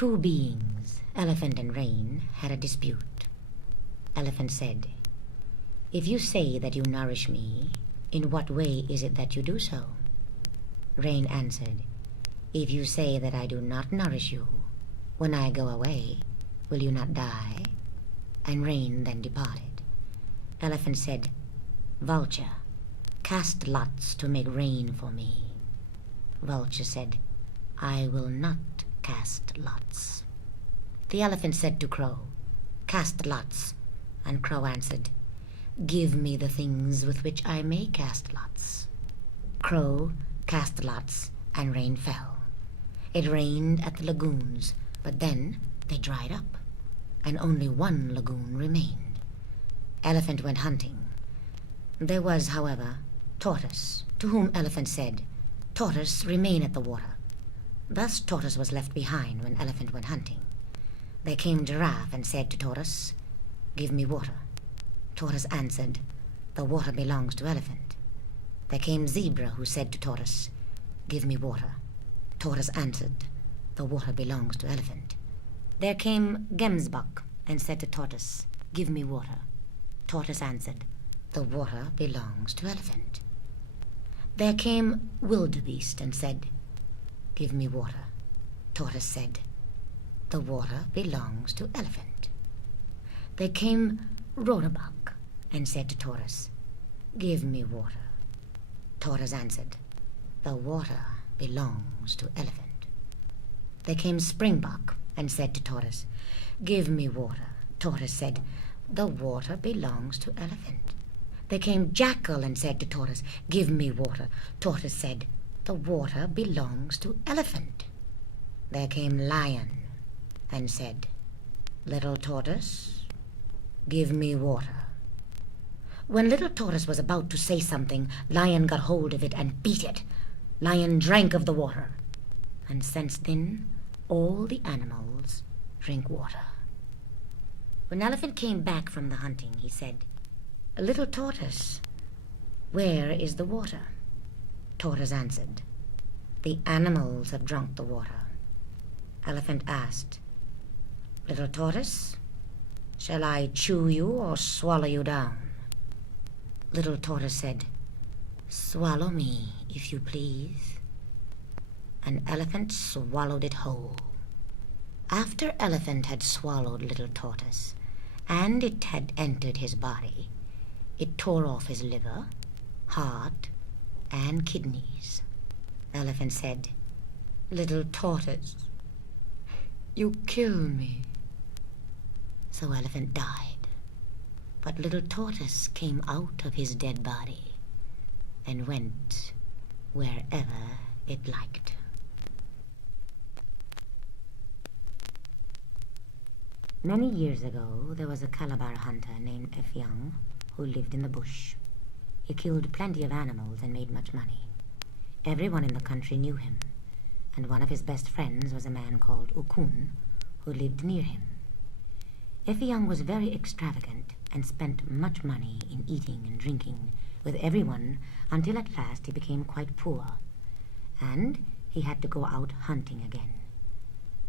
Two beings, Elephant and Rain, had a dispute. Elephant said, "If you say that you nourish me, in what way is it that you do so?" Rain answered, "If you say that I do not nourish you, when I go away, will you not die?" And Rain then departed. Elephant said, "Vulture, cast lots to make rain for me." Vulture said, "I will not cast lots." The Elephant said to Crow, "Cast lots." And Crow answered, "Give me the things with which I may cast lots." Crow cast lots, and rain fell. It rained at the lagoons, but then they dried up, and only one lagoon remained. Elephant went hunting. There was, however, Tortoise, to whom Elephant said, "Tortoise, remain at the water." Thus Tortoise was left behind when Elephant went hunting. There came Giraffe and said to Tortoise, "Give me water." Tortoise answered, "The water belongs to Elephant." There came Zebra, who said to Tortoise, "Give me water." Tortoise answered, "The water belongs to Elephant." There came Gemsbok and said to Tortoise, "Give me water." Tortoise answered, "The water belongs to Elephant." There came Wildebeest and said, "Give me water." Tortoise said, "The water belongs to Elephant." There came Roebuck and said to Tortoise, "Give me water." Tortoise answered, "The water belongs to Elephant." There came Springbok and said to Tortoise, "Give me water." Tortoise said, "The water belongs to Elephant." There came Jackal and said to Tortoise, "Give me water." Tortoise said, "The water belongs to Elephant." There came Lion and said, "Little Tortoise, give me water." When Little Tortoise was about to say something, Lion got hold of it and beat it. Lion drank of the water, and since then all the animals drink water. When Elephant came back from the hunting, he said, "Little Tortoise, where is the water?" Tortoise answered, "The animals have drunk the water." Elephant asked, "Little Tortoise, shall I chew you or swallow you down?" Little Tortoise said, "Swallow me, if you please." And Elephant swallowed it whole. After Elephant had swallowed Little Tortoise, and it had entered his body, it tore off his liver, heart, and kidneys. Elephant said, "Little Tortoise, you kill me." So Elephant died, but Little Tortoise came out of his dead body and went wherever it liked. Many years ago, there was a Calabar hunter named Eartha who lived in the bush. He killed plenty of animals and made much money. Everyone in the country knew him, and one of his best friends was a man called Ukun, who lived near him. Eartha was very extravagant and spent much money in eating and drinking with everyone until at last he became quite poor, and he had to go out hunting again.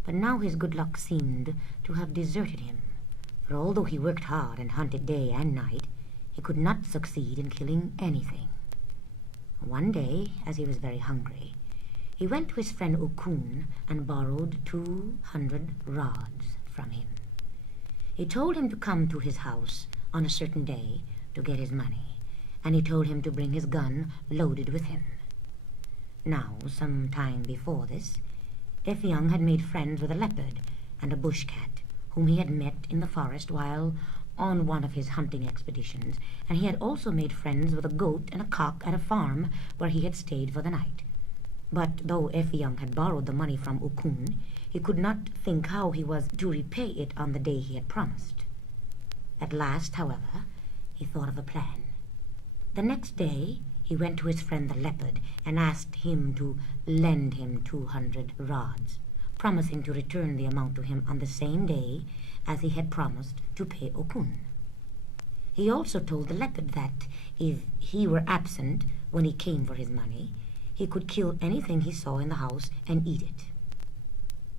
But now his good luck seemed to have deserted him, for although he worked hard and hunted day and night, he could not succeed in killing anything. One day, as he was very hungry, he went to his friend Ukun and borrowed 200 rods from him. He told him to come to his house on a certain day to get his money, and he told him to bring his gun loaded with him. Now, some time before this, Eartha had made friends with a leopard and a bush cat, whom he had met in the forest while on one of his hunting expeditions, and he had also made friends with a goat and a cock at a farm where he had stayed for the night. But though Eartha had borrowed the money from Ukun, he could not think how he was to repay it on the day he had promised. At last, however, he thought of a plan. The next day he went to his friend the leopard and asked him to lend him 200 rods, promising to return the amount to him on the same day as he had promised to pay Ukun. He also told the leopard that if he were absent when he came for his money, he could kill anything he saw in the house and eat it.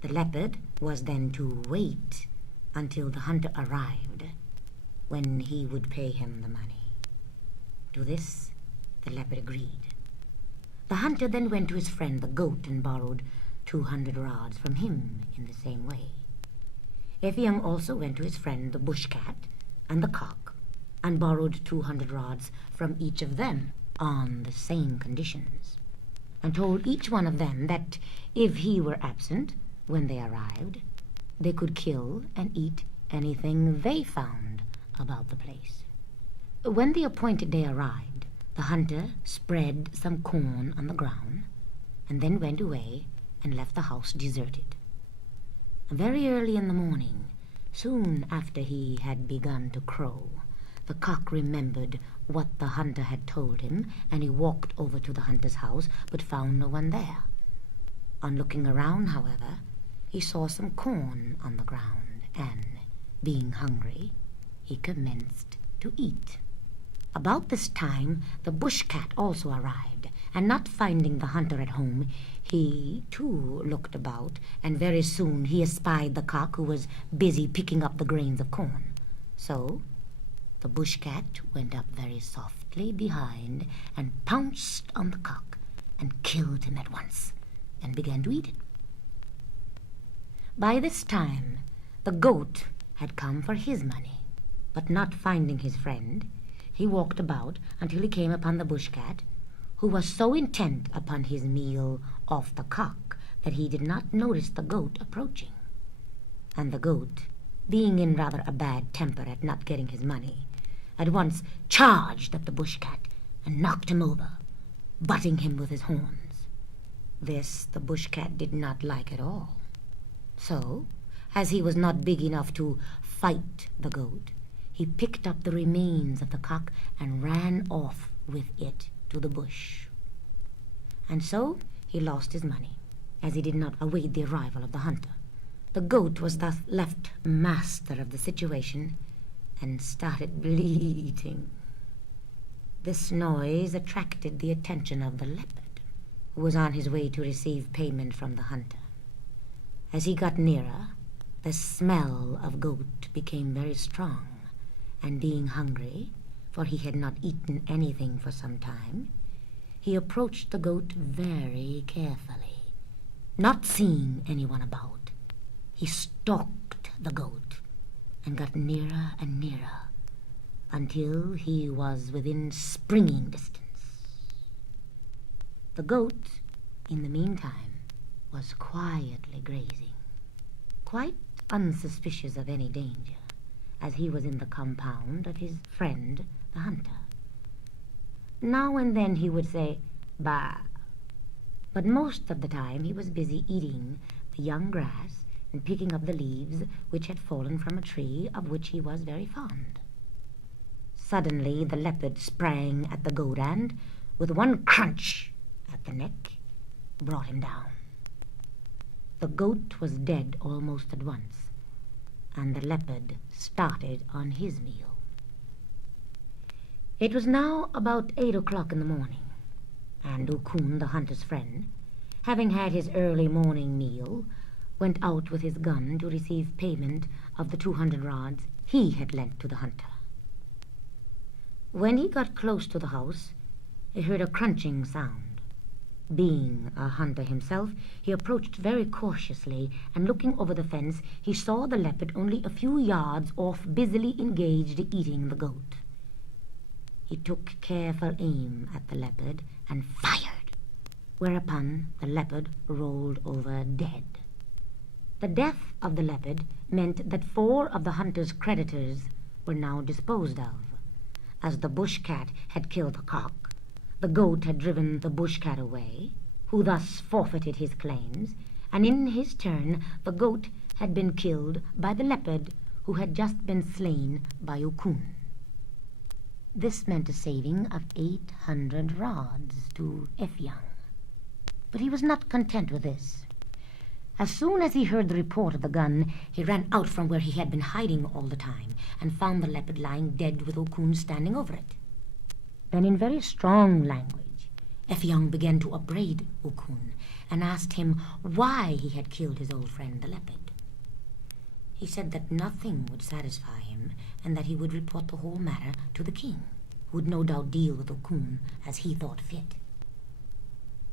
The leopard was then to wait until the hunter arrived, when he would pay him the money. To this, the leopard agreed. The hunter then went to his friend the goat and borrowed 200 rods from him in the same way. Eartha also went to his friend the bush cat and the cock and borrowed 200 rods from each of them on the same conditions, and told each one of them that if he were absent when they arrived, they could kill and eat anything they found about the place. When the appointed day arrived, the hunter spread some corn on the ground and then went away and left the house deserted. Very early in the morning, soon after he had begun to crow, the cock remembered what the hunter had told him, and he walked over to the hunter's house, but found no one there. On looking around, however, he saw some corn on the ground, and, being hungry, he commenced to eat. About this time, the bush cat also arrived, and not finding the hunter at home, he, too, looked about, and very soon he espied the cock, who was busy picking up the grains of corn. So the bush cat went up very softly behind and pounced on the cock and killed him at once and began to eat it. By this time, the goat had come for his money, but not finding his friend, he walked about until he came upon the bush cat, who was so intent upon his meal off the cock that he did not notice the goat approaching. And the goat, being in rather a bad temper at not getting his money, at once charged at the bush cat and knocked him over, butting him with his horns. This the bush cat did not like at all. So, as he was not big enough to fight the goat, he picked up the remains of the cock and ran off with it to the bush. And so he lost his money, as he did not await the arrival of the hunter. The goat was thus left master of the situation and started bleating. This noise attracted the attention of the leopard, who was on his way to receive payment from the hunter. As he got nearer, the smell of goat became very strong, and being hungry, for he had not eaten anything for some time, he approached the goat very carefully. Not seeing anyone about, he stalked the goat and got nearer and nearer until he was within springing distance. The goat, in the meantime, was quietly grazing, quite unsuspicious of any danger, as he was in the compound of his friend the hunter. Now and then he would say, "Bah," but most of the time he was busy eating the young grass and picking up the leaves which had fallen from a tree of which he was very fond. Suddenly the leopard sprang at the goat and, with one crunch at the neck, brought him down. The goat was dead almost at once, and the leopard started on his meal. It was now about 8 o'clock in the morning, and Okun, the hunter's friend, having had his early morning meal, went out with his gun to receive payment of the 200 rods he had lent to the hunter. When he got close to the house, he heard a crunching sound. Being a hunter himself, he approached very cautiously, and looking over the fence, he saw the leopard only a few yards off, busily engaged eating the goat. He took careful aim at the leopard and fired, whereupon the leopard rolled over dead. The death of the leopard meant that 4 of the hunter's creditors were now disposed of, as the bush cat had killed the cock, the goat had driven the bush cat away, who thus forfeited his claims, and in his turn the goat had been killed by the leopard, who had just been slain by Okun. This meant a saving of 800 rods to Eartha. But he was not content with this. As soon as he heard the report of the gun, he ran out from where he had been hiding all the time, and found the leopard lying dead with Okun standing over it. Then in very strong language, Effiong began to upbraid Okun and asked him why he had killed his old friend the leopard. He said that nothing would satisfy him and that he would report the whole matter to the king, who would no doubt deal with Okun as he thought fit.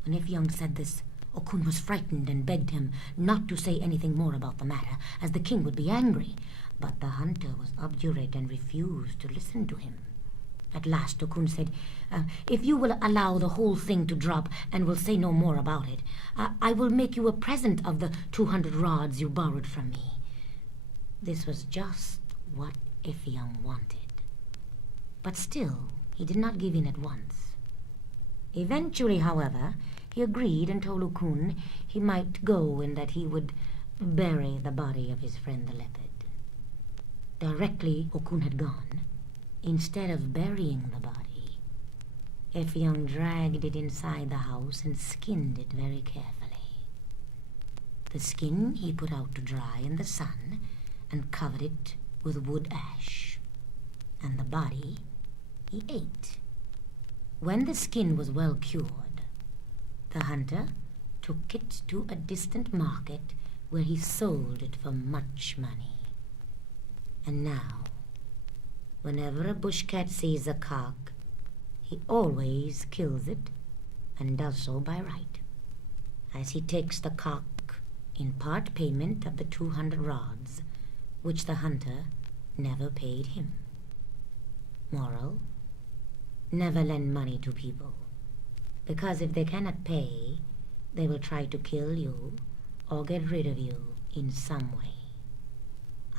When Effiong said this, Okun was frightened and begged him not to say anything more about the matter, as the king would be angry. But the hunter was obdurate and refused to listen to him. At last Okun said, if you will allow the whole thing to drop and will say no more about it, I will make you a present of the 200 rods you borrowed from me. This was just what Effiong wanted. But still, he did not give in at once. Eventually, however, he agreed and told Okun he might go and that he would bury the body of his friend the leopard. Directly Okun had gone, instead of burying the body, Effiong dragged it inside the house and skinned it very carefully. The skin he put out to dry in the sun and covered it with wood ash, and the body he ate. When the skin was well cured, the hunter took it to a distant market where he sold it for much money. And now, whenever a bush cat sees a cock, he always kills it and does so by right, as he takes the cock in part payment of the 200 rods, which the hunter never paid him. Moral: never lend money to people, because if they cannot pay, they will try to kill you or get rid of you in some way,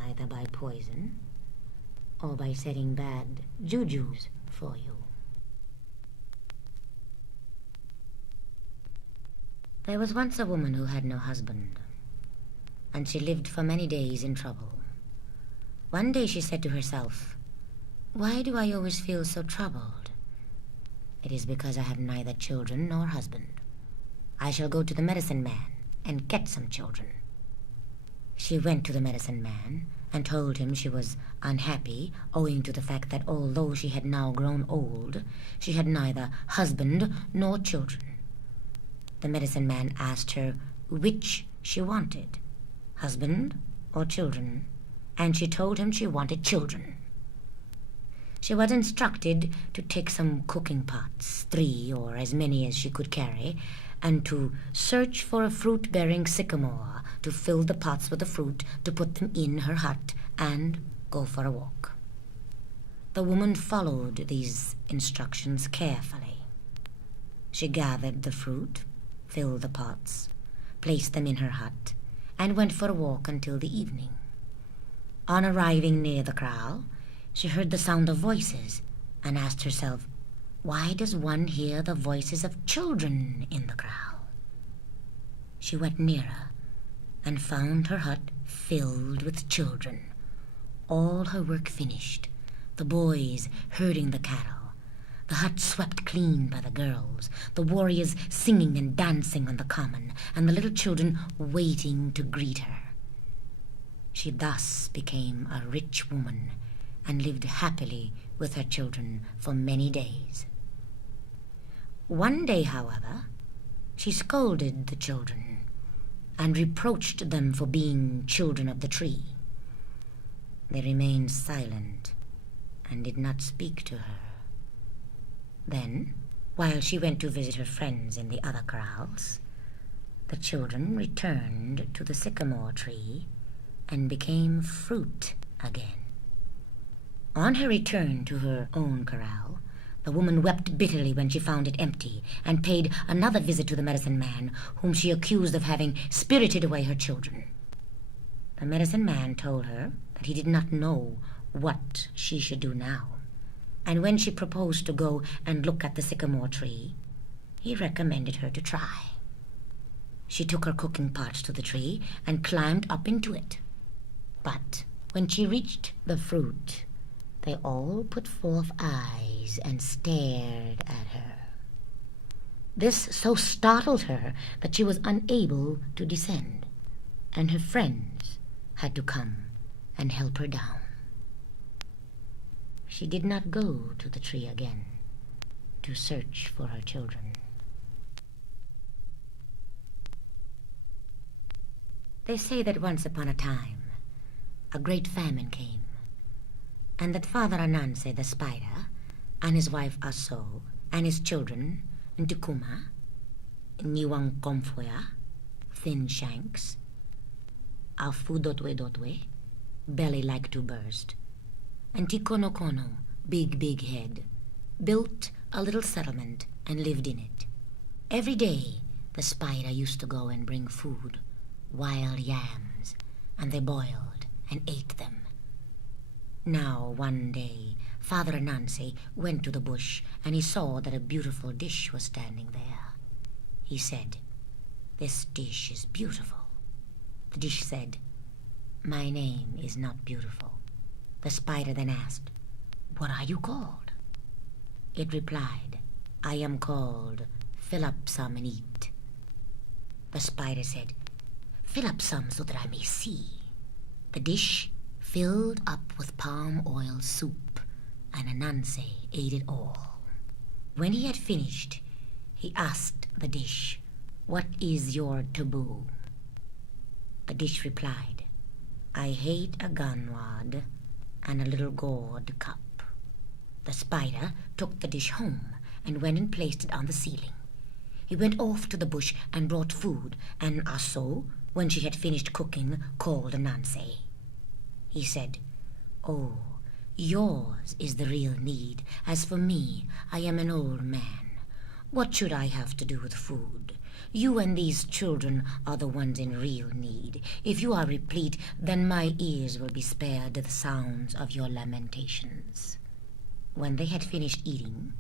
either by poison or by setting bad jujus for you. There was once a woman who had no husband, and she lived for many days in trouble. One day she said to herself, "Why do I always feel so troubled? It is because I have neither children nor husband. I shall go to the medicine man and get some children." She went to the medicine man and told him she was unhappy owing to the fact that although she had now grown old, she had neither husband nor children. The medicine man asked her which she wanted, husband or children, and she told him she wanted children. She was instructed to take some cooking pots, 3 or as many as she could carry, and to search for a fruit-bearing sycamore, to fill the pots with the fruit, to put them in her hut, and go for a walk. The woman followed these instructions carefully. She gathered the fruit, filled the pots, placed them in her hut, and went for a walk until the evening. On arriving near the kraal, she heard the sound of voices and asked herself, "Why does one hear the voices of children in the kraal?" She went nearer and found her hut filled with children, all her work finished, the boys herding the cattle, the hut swept clean by the girls, the warriors singing and dancing on the common, and the little children waiting to greet her. She thus became a rich woman and lived happily with her children for many days. One day, however, she scolded the children and reproached them for being children of the tree. They remained silent and did not speak to her. Then, while she went to visit her friends in the other kraals, the children returned to the sycamore tree and became fruit again. On her return to her own corral, the woman wept bitterly when she found it empty, and paid another visit to the medicine man, whom she accused of having spirited away her children. The medicine man told her that he did not know what she should do now, and when she proposed to go and look at the sycamore tree, he recommended her to try. She took her cooking pot to the tree and climbed up into it. But when she reached the fruit, they all put forth eyes and stared at her. This so startled her that she was unable to descend, and her friends had to come and help her down. She did not go to the tree again to search for her children. They say that once upon a time, a great famine came, and that Father Ananse the spider, and his wife Aso, and his children, Ntukuma, Niwang Komfoya, Thin Shanks, Alfu-dotwe-dotwe, belly like to burst, and Tikono-kono, big head, built a little settlement and lived in it. Every day, the spider used to go and bring food, wild yams, and they boiled and ate them. Now, one day, Father Ananse went to the bush, and he saw that a beautiful dish was standing there. He said, "This dish is beautiful." The dish said, "My name is not beautiful." The spider then asked, "What are you called?" It replied, "I am called Fill Up Some and Eat." The spider said, "Fill up some so that I may see." The dish filled up with palm oil soup, and Ananse ate it all. When he had finished, he asked the dish, "What is your taboo?" The dish replied, "I hate a gunwad and a little gourd cup." The spider took the dish home and went and placed it on the ceiling. He went off to the bush and brought food, and Aso, when she had finished cooking, called Ananse. He said, "Oh, yours is the real need. As for me, I am an old man. What should I have to do with food? You and these children are the ones in real need. If you are replete, then my ears will be spared the sounds of your lamentations." When they had finished eating,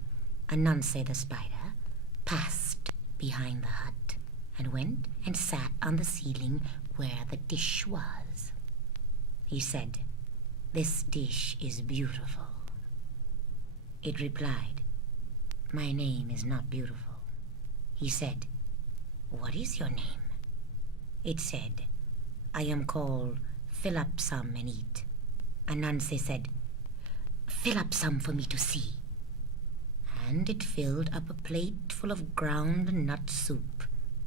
Ananse the spider passed behind the hut and went and sat on the ceiling where the dish was. He said, "This dish is beautiful." It replied, "My name is not beautiful." He said, "What is your name?" It said, "I am called Fill Up Some and Eat." Ananse said, "Fill up some for me to see." And it filled up a plate full of ground nut soup,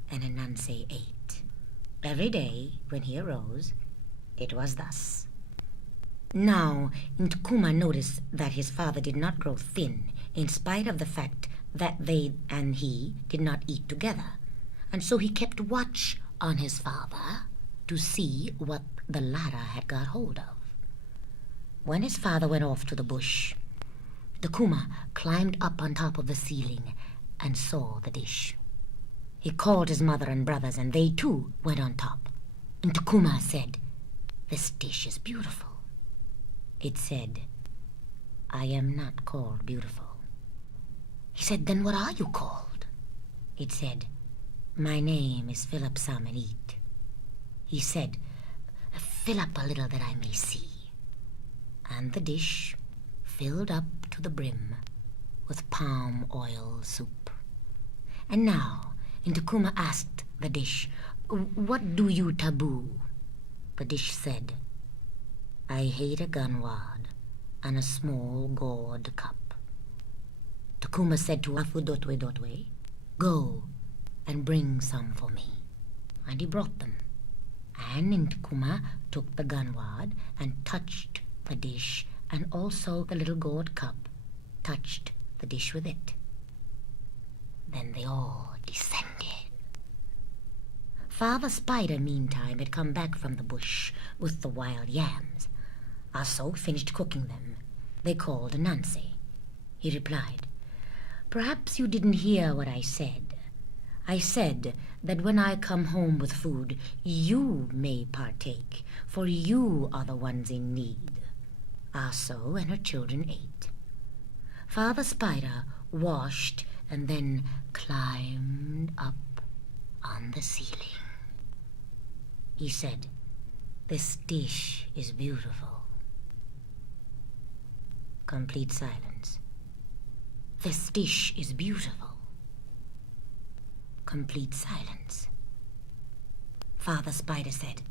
and Ananse ate. Every day, when he arose, it was thus. Now, Ntukuma noticed that his father did not grow thin, in spite of the fact that they and he did not eat together, and so he kept watch on his father to see what the latter had got hold of. When his father went off to the bush, Ntukuma climbed up on top of the ceiling and saw the dish. He called his mother and brothers, and they too went on top. Ntukuma said, "This dish is beautiful." It said, "I am not called beautiful." He said, "Then what are you called?" It said, "My name is Fill Up Some and Eat." He said, "Fill up a little that I may see." And the dish filled up to the brim with palm oil soup. And now Ntukuma asked the dish, "What do you taboo?" The dish said, "I hate a gunwad and a small gourd cup." Ntukuma said to Alfu-dotwe-dotwe, "Go and bring some for me." And he brought them. And Ntukuma took the gunwad and touched the dish, and also the little gourd cup touched the dish with it. Then they all descended. Father Spider, meantime, had come back from the bush with the wild yams. Aso finished cooking them. They called Ananse. He replied, "Perhaps you didn't hear what I said. I said that when I come home with food, you may partake, for you are the ones in need." Aso and her children ate. Father Spider washed and then climbed up on the ceiling. He said, "This dish is beautiful." Complete silence. "This dish is beautiful." Complete silence. Father Spider said,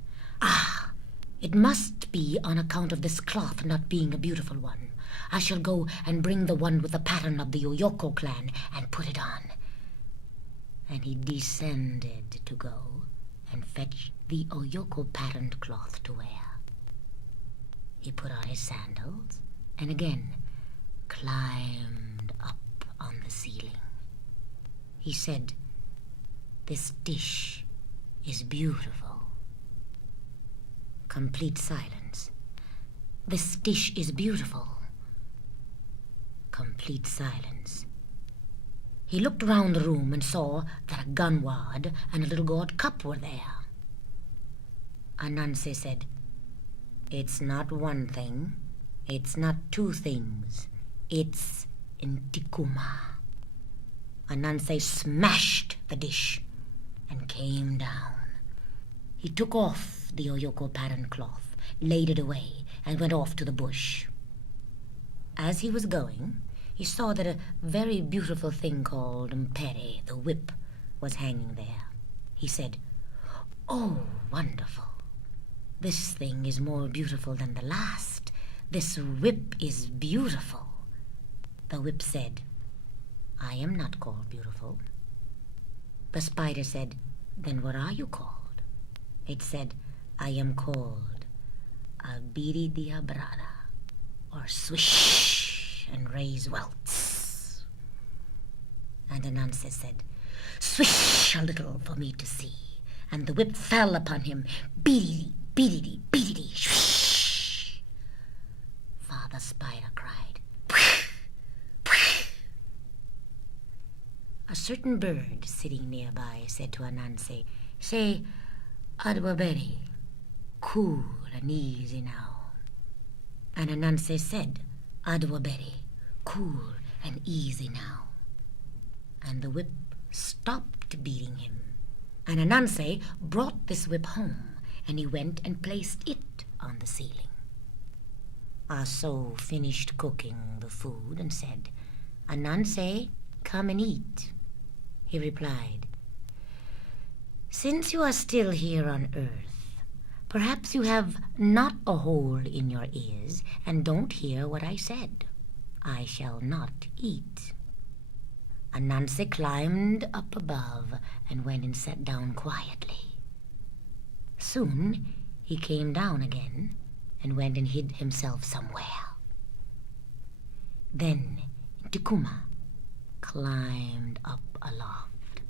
"Ah, it must be on account of this cloth not being a beautiful one. I shall go and bring the one with the pattern of the Oyoko clan and put it on." And he descended to go and fetched the Oyoko patterned cloth to wear. He put on his sandals and again climbed up on the ceiling. He said, "This dish is beautiful." Complete silence. "This dish is beautiful." Complete silence. He looked round the room and saw that a gun wad and a little gourd cup were there. Ananse said, "It's not one thing, it's not two things, it's Intikuma." Ananse smashed the dish and came down. He took off the Oyoko pattern cloth, laid it away, and went off to the bush. As he was going, he saw that a very beautiful thing called Mpere, the whip, was hanging there. He said, "Oh, wonderful. This thing is more beautiful than the last. This whip is beautiful." The whip said, "I am not called beautiful." The spider said, "Then what are you called?" It said, "I am called Abiri Diabrada," or swish and raise welts. And Ananse said, "Swish a little for me to see." And the whip fell upon him, beady, beady, beady, swish. Father Spider cried, "Pwah! Pwah!" A certain bird sitting nearby said to Ananse, "Say, Adwaberi, cool and easy now." And Ananse said, "Adwaberi, cool and easy now." And the whip stopped beating him. And Ananse brought this whip home, and he went and placed it on the ceiling. Aso finished cooking the food and said, "Ananse, come and eat." He replied, "Since you are still here on earth, perhaps you have not a hole in your ears and don't hear what I said. I shall not eat." Ananse climbed up above and went and sat down quietly. Soon he came down again and went and hid himself somewhere. Then Tikuma climbed up aloft.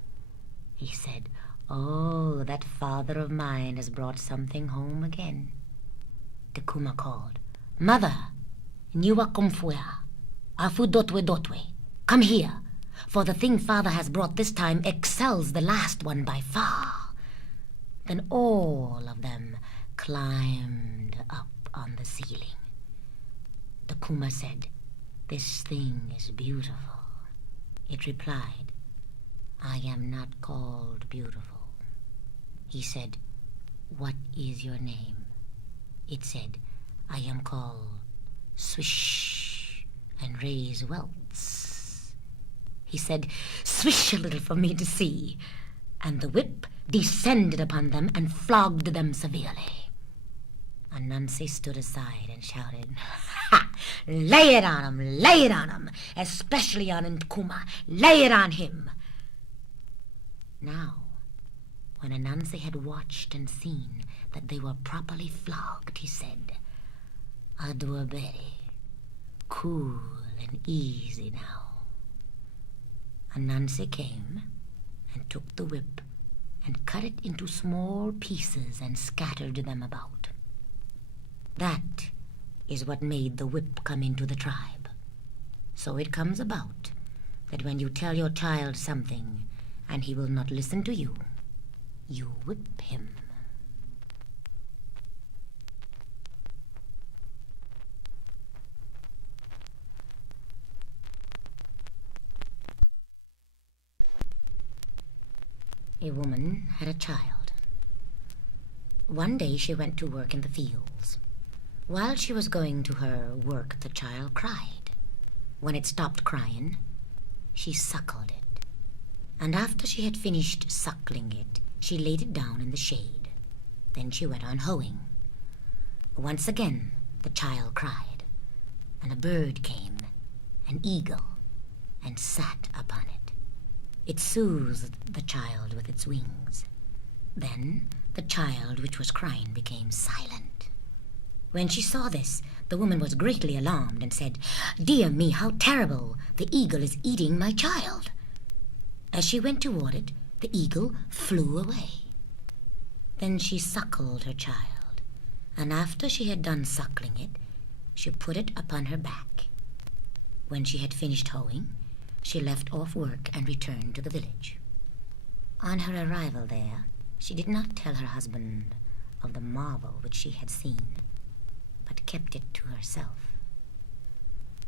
He said, "Oh, that father of mine has brought something home again." Tikuma called, "Mother, niwa komfuea, afu dotwe dotwe, come here. For the thing father has brought this time excels the last one by far." Then all of them climbed up on the ceiling. The Kuma said, "This thing is beautiful." It replied, "I am not called beautiful." He said, "What is your name?" It said, "I am called Swish and Raise Welts." He said, "Swish a little for me to see." And the whip descended upon them and flogged them severely. Ananse stood aside and shouted, "Ha! Lay it on him, lay it on him, especially on Nkuma, lay it on him." Now, when Ananse had watched and seen that they were properly flogged, he said, "Aduaberi, cool and easy now." Ananse came and took the whip and cut it into small pieces and scattered them about. That is what made the whip come into the tribe. So it comes about that when you tell your child something and he will not listen to you, you whip him. A woman had a child. One day she went to work in the fields. While she was going to her work, the child cried. When it stopped crying, she suckled it. And after she had finished suckling it, she laid it down in the shade. Then she went on hoeing. Once again, the child cried, and a bird came, an eagle, and sat upon it. It soothed the child with its wings. Then the child which was crying became silent. When she saw this, the woman was greatly alarmed and said, "Dear me, how terrible! The eagle is eating my child." As she went toward it, the eagle flew away. Then she suckled her child, and after she had done suckling it, she put it upon her back. When she had finished hoeing, she left off work and returned to the village. On her arrival there, she did not tell her husband of the marvel which she had seen, but kept it to herself.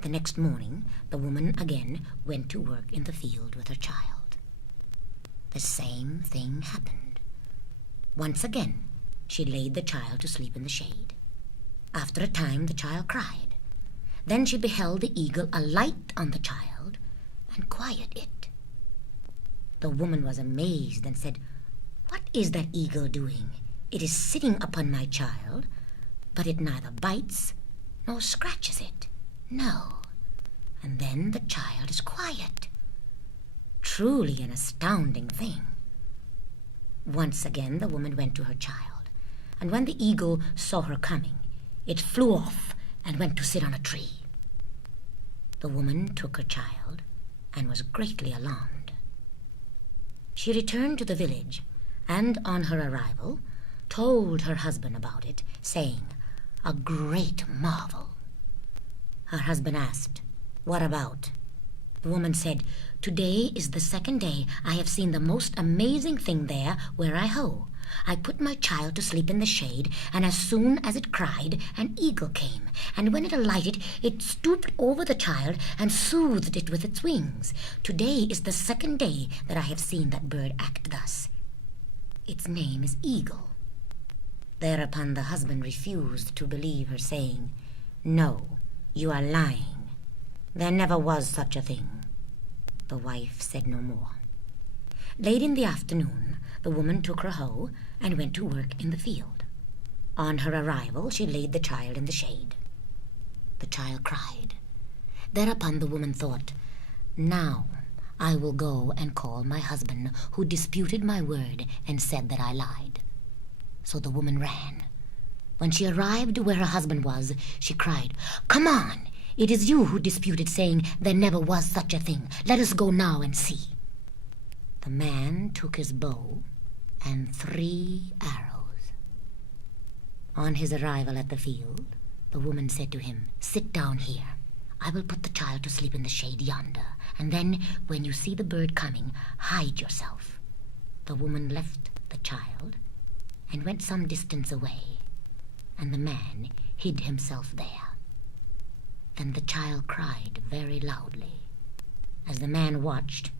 The next morning, the woman again went to work in the field with her child. The same thing happened. Once again, she laid the child to sleep in the shade. After a time, the child cried. Then she beheld the eagle alight on the child and quiet it. The woman was amazed and said, "What is that eagle doing? It is sitting upon my child, but it neither bites nor scratches it. No. And then the child is quiet. Truly an astounding thing." Once again the woman went to her child, and when the eagle saw her coming, it flew off and went to sit on a tree. The woman took her child and was greatly alarmed. She returned to the village, and on her arrival told her husband about it, saying, "A great marvel." Her husband asked, "What about?" The woman said, "Today is the second day I have seen the most amazing thing there where I hoe. I put my child to sleep in the shade, and as soon as it cried, an eagle came, and when it alighted, it stooped over the child and soothed it with its wings. Today is the second day that I have seen that bird act thus. Its name is Eagle." Thereupon the husband refused to believe her, saying, "No, you are lying. There never was such a thing." The wife said no more. Late in the afternoon, the woman took her hoe and went to work in the field. On her arrival, she laid the child in the shade. The child cried. Thereupon the woman thought, "Now I will go and call my husband, who disputed my word and said that I lied." So the woman ran. When she arrived where her husband was, she cried, "Come on! It is you who disputed, saying there never was such a thing. Let us go now and see." The man took his bow and 3 arrows. On his arrival at the field, the woman said to him, "Sit down here. I will put the child to sleep in the shade yonder, and then, when you see the bird coming, hide yourself." The woman left the child and went some distance away, and the man hid himself there. Then the child cried very loudly. As the man watched,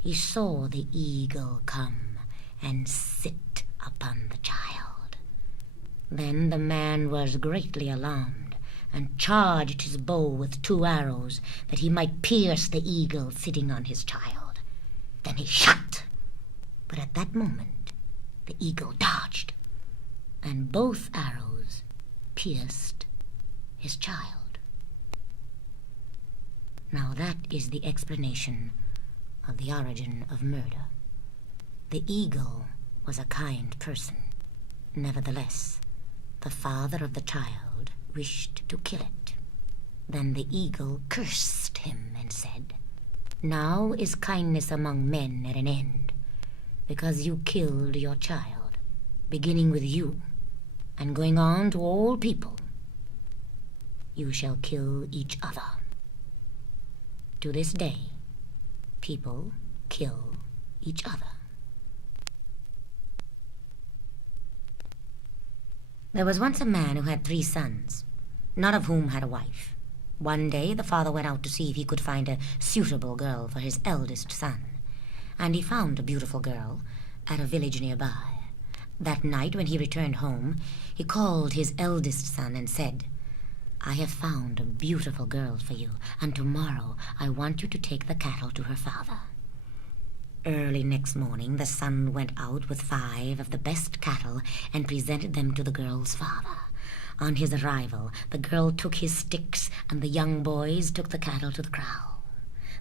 he saw the eagle come and sit upon the child. Then the man was greatly alarmed and charged his bow with 2 arrows that he might pierce the eagle sitting on his child. Then he shot, but at that moment the eagle dodged, and both arrows pierced his child. Now that is the explanation of the origin of murder. The eagle was a kind person. Nevertheless, the father of the child wished to kill it. Then the eagle cursed him and said, "Now is kindness among men at an end, because you killed your child, beginning with you, and going on to all people. You shall kill each other." To this day, people kill each other. There was once a man who had 3 sons, none of whom had a wife. One day the father went out to see if he could find a suitable girl for his eldest son, and he found a beautiful girl at a village nearby. That night when he returned home, he called his eldest son and said, "I have found a beautiful girl for you, and tomorrow I want you to take the cattle to her father." Early next morning, the son went out with 5 of the best cattle and presented them to the girl's father. On his arrival, the girl took his sticks, and the young boys took the cattle to the kraal.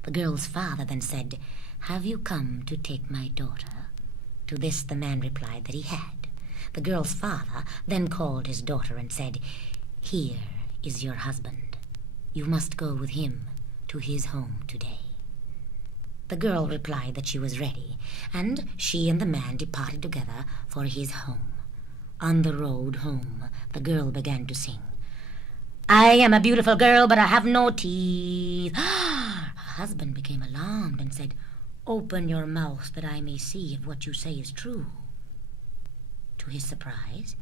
The girl's father then said, "Have you come to take my daughter?" To this the man replied that he had. The girl's father then called his daughter and said, "Here is your husband. You must go with him to his home today." The girl replied that she was ready, and she and the man departed together for his home. On the road home, the girl began to sing, "I am a beautiful girl, but I have no teeth." Her husband became alarmed and said, "Open your mouth that I may see if what you say is true." To his surprise,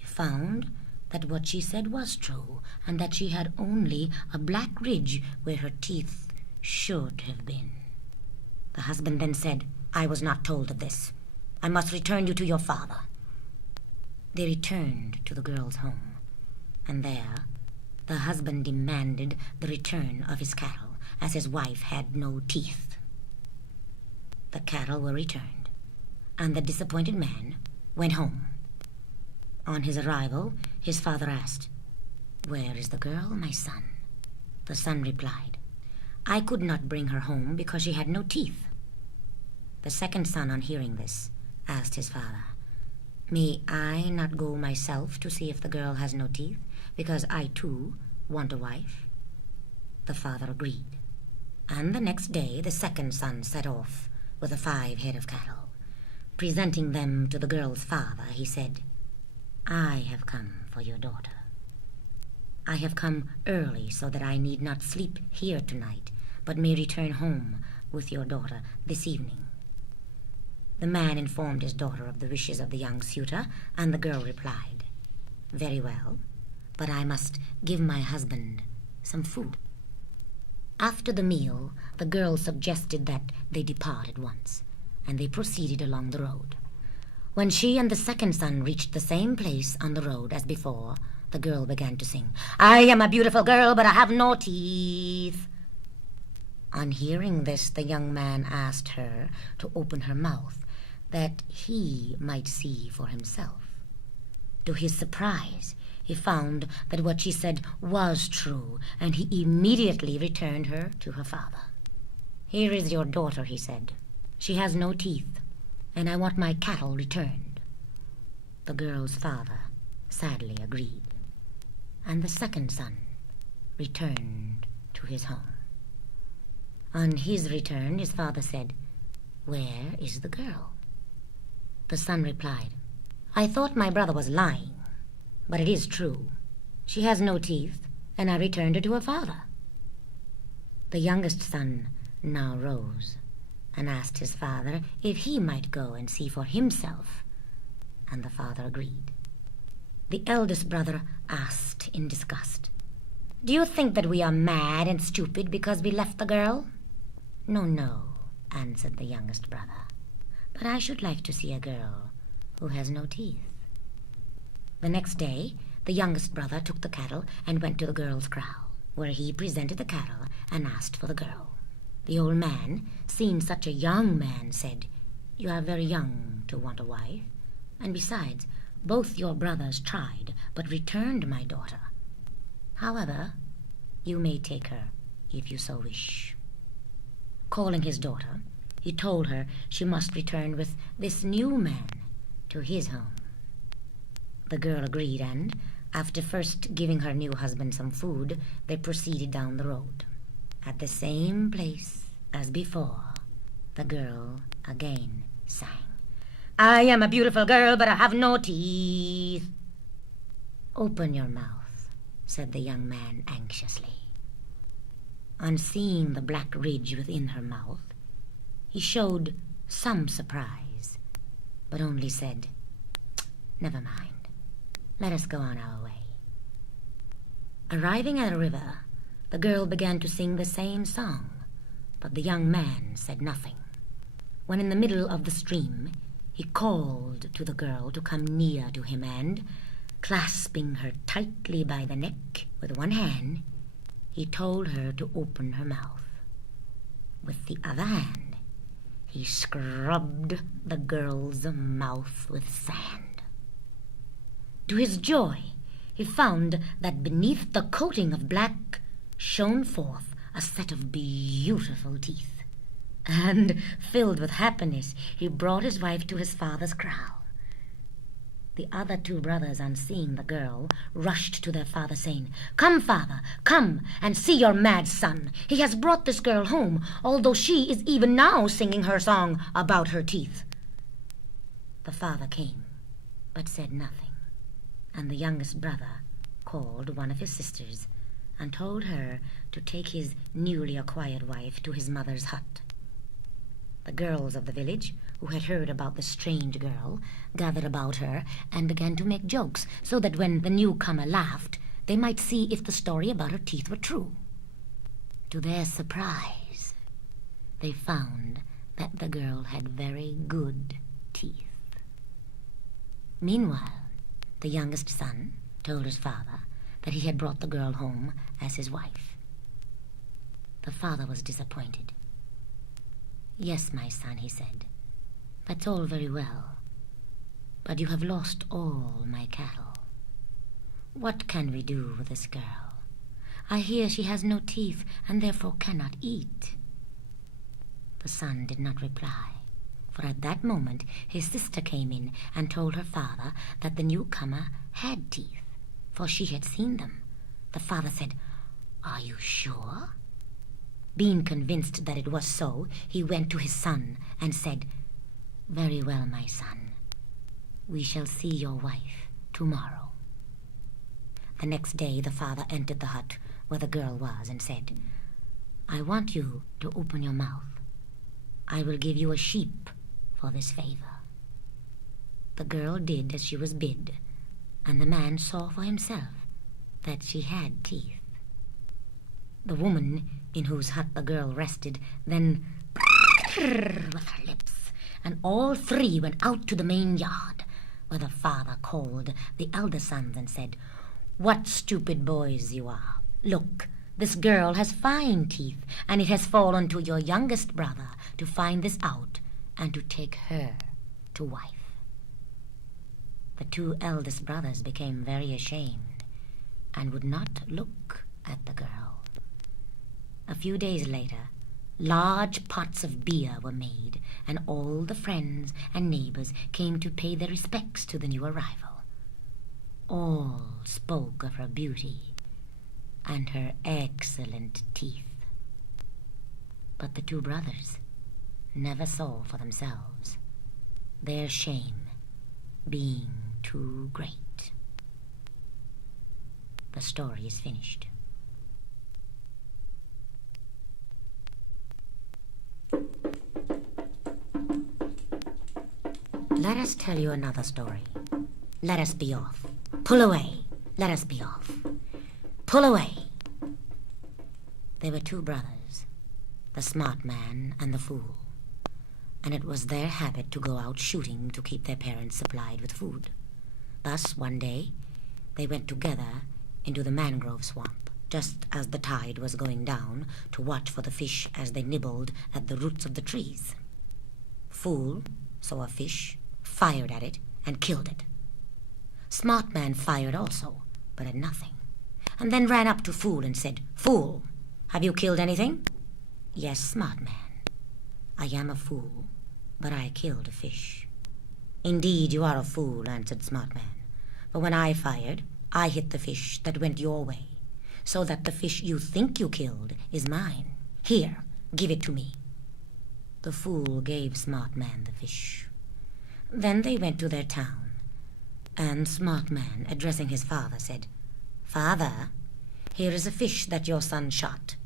he found that what she said was true, and that she had only a black ridge where her teeth should have been. The husband then said, "I was not told of this. I must return you to your father." They returned to the girl's home, and there the husband demanded the return of his cattle, as his wife had no teeth. The cattle were returned, and the disappointed man went home. On his arrival, his father asked, "Where is the girl, my son?" The son replied, "I could not bring her home because she had no teeth." The second son, on hearing this, asked his father, "May I not go myself to see if the girl has no teeth, because I too want a wife?" The father agreed, and the next day the second son set off with 5 head of cattle. Presenting them to the girl's father, he said, "I have come for your daughter. I have come early so that I need not sleep here tonight, but may return home with your daughter this evening." The man informed his daughter of the wishes of the young suitor, and the girl replied, "Very well, but I must give my husband some food." After the meal, the girl suggested that they depart at once, and they proceeded along the road. When she and the second son reached the same place on the road as before, the girl began to sing, "I am a beautiful girl, but I have no teeth." On hearing this, the young man asked her to open her mouth, that he might see for himself. To his surprise, he found that what she said was true, and he immediately returned her to her father. "Here is your daughter," he said. "She has no teeth, and I want my cattle returned." The girl's father sadly agreed, and the second son returned to his home. On his return, his father said, "Where is the girl?" The son replied, "I thought my brother was lying, but it is true. She has no teeth, and I returned her to her father." The youngest son now rose and asked his father if he might go and see for himself, and the father agreed. The eldest brother asked in disgust, "Do you think that we are mad and stupid because we left the girl?" "No, no," answered the youngest brother, "but I should like to see a girl who has no teeth." The next day, the youngest brother took the cattle and went to the girl's kraal, where he presented the cattle and asked for the girl. The old man, seeing such a young man, said, "You are very young to want a wife, and besides, both your brothers tried, but returned my daughter. However, you may take her if you so wish." Calling his daughter, he told her she must return with this new man to his home. The girl agreed, and, after first giving her new husband some food, they proceeded down the road. At the same place as before, the girl again sang, "I am a beautiful girl, but I have no teeth." "Open your mouth," said the young man anxiously. On seeing the black ridge within her mouth, he showed some surprise, but only said, "Never mind. Let us go on our way." Arriving at a river, the girl began to sing the same song, but the young man said nothing. When in the middle of the stream, he called to the girl to come near to him and, clasping her tightly by the neck with one hand, he told her to open her mouth. With the other hand, he scrubbed the girl's mouth with sand. To his joy, he found that beneath the coating of black shone forth a set of beautiful teeth. And, filled with happiness, he brought his wife to his father's kraal. The other two brothers, on seeing the girl, rushed to their father, saying, "Come, father, come and see your mad son. He has brought this girl home, although she is even now singing her song about her teeth." The father came, but said nothing, and the youngest brother called one of his sisters and told her to take his newly acquired wife to his mother's hut. The girls of the village, who had heard about the strange girl, gathered about her and began to make jokes, so that when the newcomer laughed, they might see if the story about her teeth were true. To their surprise, they found that the girl had very good teeth. Meanwhile, the youngest son told his father that he had brought the girl home as his wife. The father was disappointed. "Yes, my son," he said, "that's all very well, but you have lost all my cattle. What can we do with this girl? I hear she has no teeth and therefore cannot eat." The son did not reply, for at that moment his sister came in and told her father that the newcomer had teeth, for she had seen them. The father said, "Are you sure?" Being convinced that it was so, he went to his son and said, "Very well, my son. We shall see your wife tomorrow." The next day the father entered the hut where the girl was and said, "I want you to open your mouth. I will give you a sheep for this favor." The girl did as she was bid, and the man saw for himself that she had teeth. The woman in whose hut the girl rested then with her lips, and all three went out to the main yard, where the father called the elder sons and said, "What stupid boys you are! Look, this girl has fine teeth, and it has fallen to your youngest brother to find this out and to take her to wife." The two eldest brothers became very ashamed and would not look at the girl. A few days later, large pots of beer were made, and all the friends and neighbors came to pay their respects to the new arrival. All spoke of her beauty and her excellent teeth. But the two brothers never saw for themselves, their shame being too great. The story is finished. Let us tell you another story. Let us be off. Pull away. Let us be off. Pull away. There were two brothers, the smart man and the fool, and it was their habit to go out shooting to keep their parents supplied with food. Thus, one day, they went together into the mangrove swamp, just as the tide was going down, to watch for the fish as they nibbled at the roots of the trees. Fool saw a fish, fired at it, and killed it. Smart man fired also, but at nothing, and then ran up to Fool and said, "Fool, have you killed anything?" "Yes, smart man. I am a fool, but I killed a fish." "Indeed, you are a fool," answered Smart man. "But when I fired, I hit the fish that went your way, so that the fish you think you killed is mine. Here, give it to me." The fool gave Smart man the fish. Then they went to their town, and Smart man, addressing his father, said, "Father, here is a fish that your son shot,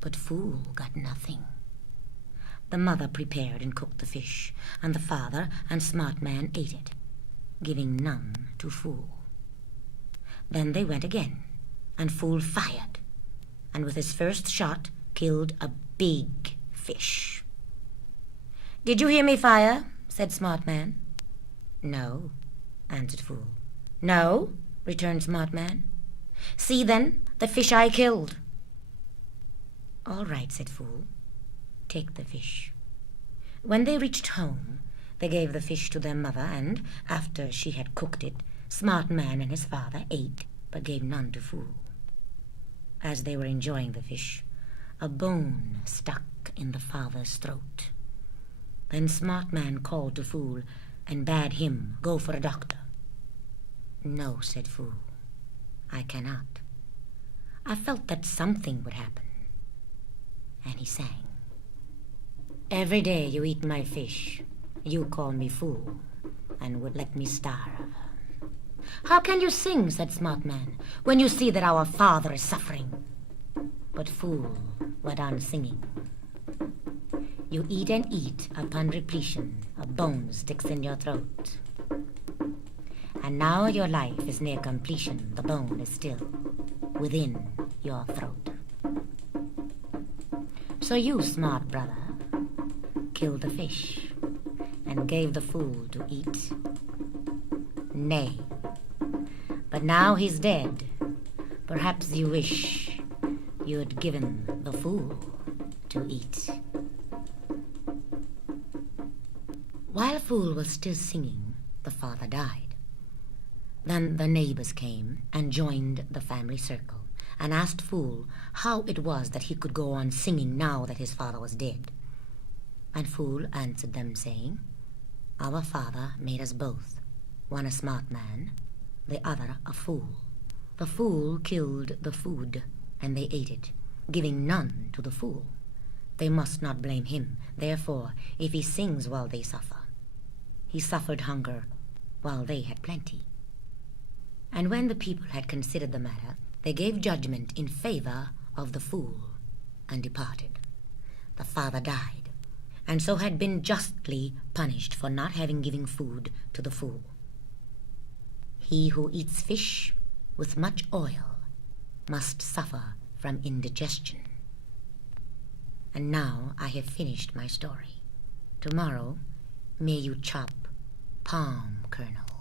but Fool got nothing." The mother prepared and cooked the fish, and the father and Smart man ate it, giving none to Fool. Then they went again, and Fool fired, and with his first shot killed a big fish. "Did you hear me fire?" said Smart man. "No," answered Fool. "No?" returned Smart man. "See, then, the fish I killed." "All right," said Fool. "Take the fish." When they reached home, they gave the fish to their mother, and, after she had cooked it, Smart man and his father ate, but gave none to Fool. As they were enjoying the fish, a bone stuck stuck in the father's throat. Then Smart Man called to Fool and bade him go for a doctor. "No," said Fool, "I cannot. I felt that something would happen." And he sang. "Every day you eat my fish, you call me fool, and would let me starve." "How can you sing," said Smart Man, "when you see that our father is suffering?" But Fool went on singing. "You eat and eat upon repletion, a bone sticks in your throat. And now your life is near completion, the bone is still within your throat. So you, smart brother, killed the fish and gave the fool to eat. Nay, but now he's dead. Perhaps you wish you'd given the fool to eat." While Fool was still singing, the father died. Then the neighbors came and joined the family circle and asked Fool how it was that he could go on singing now that his father was dead. And Fool answered them, saying, "Our father made us both, one a smart man, the other a fool. The fool killed the food, and they ate it, giving none to the fool. They must not blame him, therefore, if he sings while they suffer. He suffered hunger while they had plenty." And when the people had considered the matter, they gave judgment in favor of the fool, and departed. The father died, and so had been justly punished for not having given food to the fool. He who eats fish with much oil must suffer from indigestion. And now I have finished my story. Tomorrow may you chop palm kernels.